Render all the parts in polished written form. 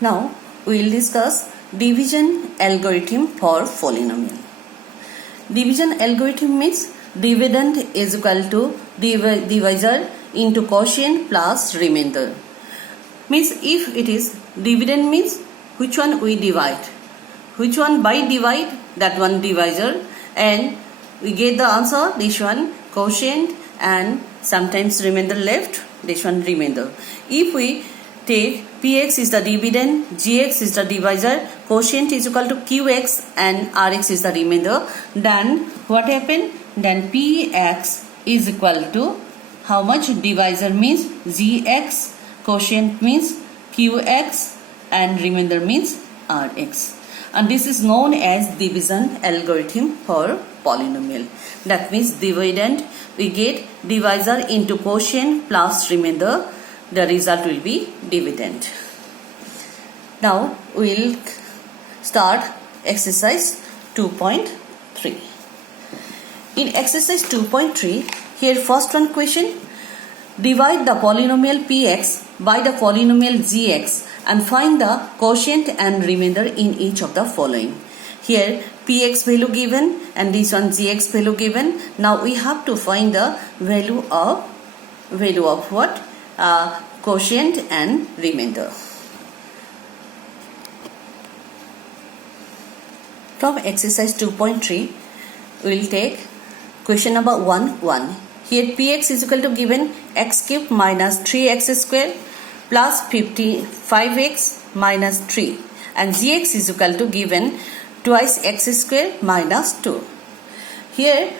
Now we will discuss division algorithm for polynomial. Division algorithm means dividend is equal to divisor into quotient plus remainder. Means if it is dividend means which one we divide, which one by divide, that one divisor, and we get the answer this one quotient, and sometimes remainder left, this one remainder. If we take px is the dividend, gx is the divisor, quotient is equal to qx, and rx is the remainder, then what happened? Then px is equal to how much? Divisor means gx, quotient means qx, and remainder means rx. And this is known as division algorithm for polynomial. That means dividend, we get divisor into quotient plus remainder, the result will be dividend. Now we will start exercise 2.3. In exercise 2.3, here first one question, divide the polynomial px by the polynomial gx and find the quotient and remainder in each of the following. Here px value given and this one gx value given. Now we have to find the value of what? Quotient and remainder. From exercise 2.3, we will take question number 1. Here px is equal to given x cube minus 3x square plus 55x minus 3, and gx is equal to given twice x square minus 2. Here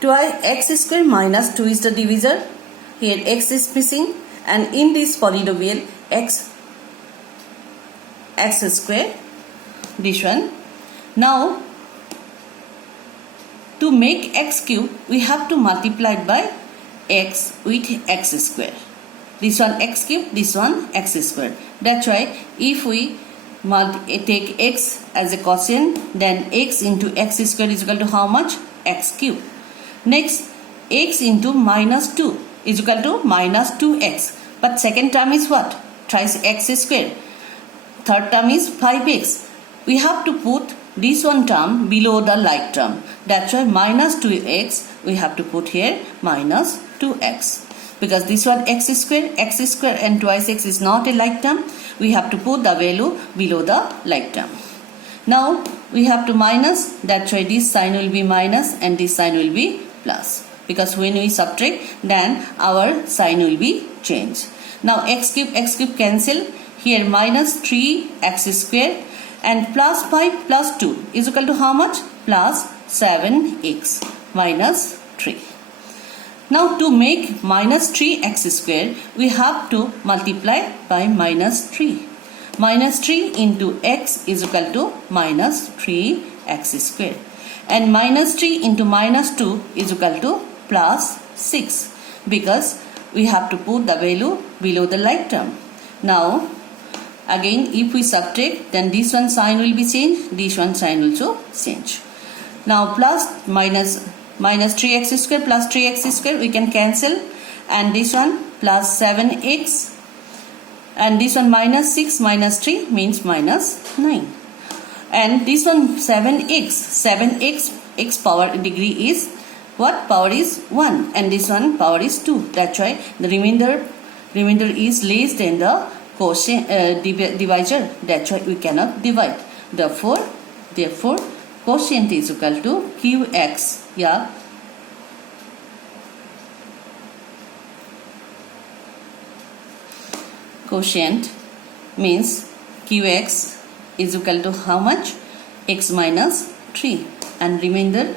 twice x square minus 2 is the divisor. Here x is missing, and in this polynomial x square, this one. Now to make x cube, we have to multiply it by x with x square. This one x cube, this one x square. That's why if we take x as a quotient, then x into x square is equal to how much? X cube. Next, x into minus 2 is equal to minus 2x. But second term is what? Thrice x square. Third term is 5x. We have to put this one term below the like term. That's why minus 2x, we have to put here minus 2x. Because this one x square and twice x is not a like term, we have to put the value below the like term. Now we have to minus, that's why this sign will be minus and this sign will be plus. Because when we subtract, then our sign will be changed. Now x cube cancel. Here minus 3x square and plus 5 plus 2 is equal to how much? Plus 7x minus 3. Now to make minus 3x square, we have to multiply by minus 3. Minus 3 into x is equal to minus 3x square. And minus 3 into minus 2 is equal to plus 6. Because we have to put the value below the like term. Now again if we subtract, then this one sign will be changed, this one sign also change. Now plus minus 3x square plus 3x square we can cancel, and this one plus 7x, and this one minus 6 minus 3 means minus 9, and this one 7x x power degree is what? Power is 1, and this one power is 2. That's why the remainder is less than the quotient divisor. That's why we cannot divide. Therefore quotient is equal to qx. Yeah. Quotient means qx is equal to how much? X minus 3, and remainder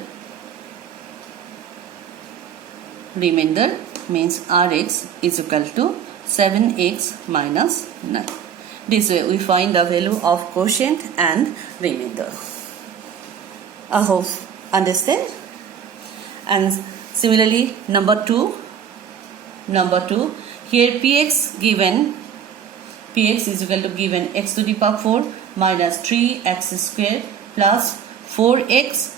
means rx is equal to 7x minus 9. This way we find the value of quotient and remainder. I hope understand. And similarly number 2, here px is equal to given x to the power 4 minus 3x square plus 4x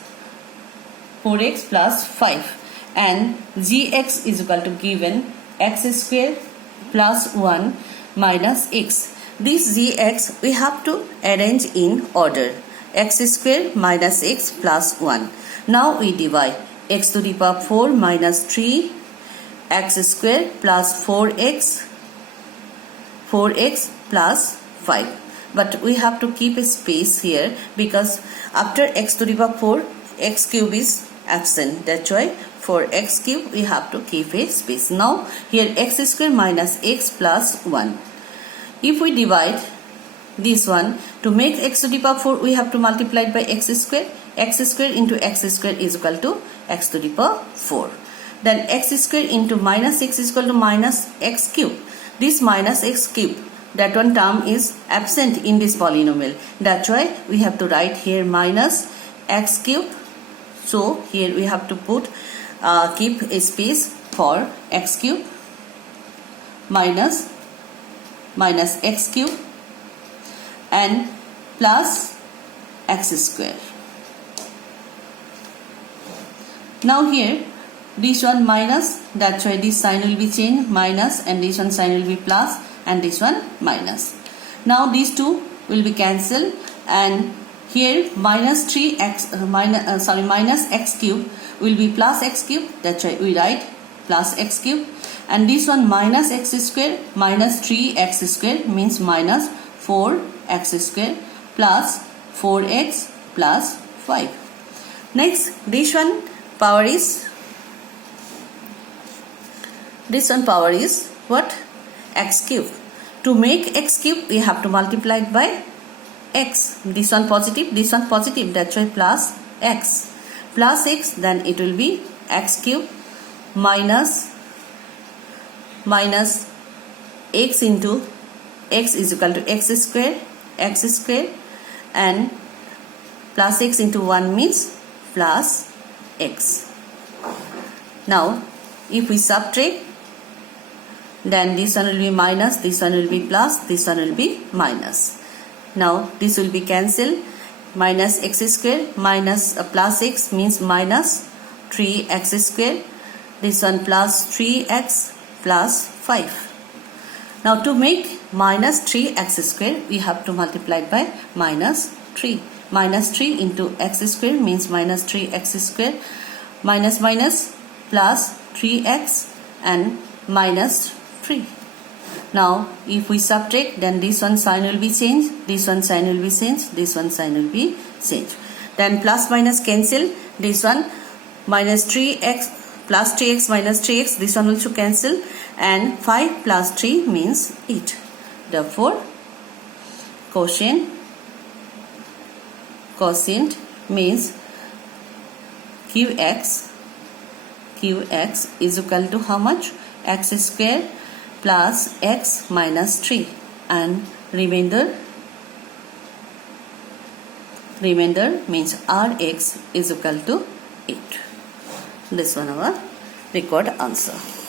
plus 5, and gx is equal to given x square plus 1 minus x. this gx we have to arrange in order. X square minus x plus 1. Now we divide x to the power 4 minus 3 x square plus 4x plus 5. But we have to keep a space here because after x to the power 4 x cube is absent. That's why for x cube we have to keep a space. Now here x square minus x plus 1. If we divide this one, to make x to the power 4 we have to multiply it by x square. X square into x square is equal to x to the power 4. Then x square into minus x is equal to minus x cube. This minus x cube, that one term is absent in this polynomial. That's why we have to write here minus x cube. So here we have to put keep a space for x cube minus x cube and plus x square. Now here this one minus, that's why this sign will be changed minus, and this one sign will be plus, and this one minus. Now these two will be cancelled, and here minus x cube will be plus x cube. That's why we write plus x cube, and this one minus x square minus 3x square means minus 4x square plus 4x plus 5. Next, this one power is what? X cube. To make x cube we have to multiply it by x. This one positive, that's why plus x. Plus x, then it will be x cube minus x into x is equal to x square, and plus x into 1 means plus x. Now if we subtract, then this one will be minus, this one will be plus, this one will be minus. Now this will be cancelled. Minus x square minus plus x means minus 3x square. This one plus 3x plus 5. Now to make minus 3x square we have to multiply it by minus 3. Minus 3 into x square means minus 3x square, minus plus 3x and minus 3. Now if we subtract, then this one sign will be changed, this one sign will be changed, this one sign will be changed. Then plus minus cancel, this one minus 3x plus 3x minus 3x, this one also cancel, and 5 plus 3 means 8. Therefore quotient means qx is equal to how much? X square plus x minus 3, and remainder means Rx is equal to 8. This one our required answer.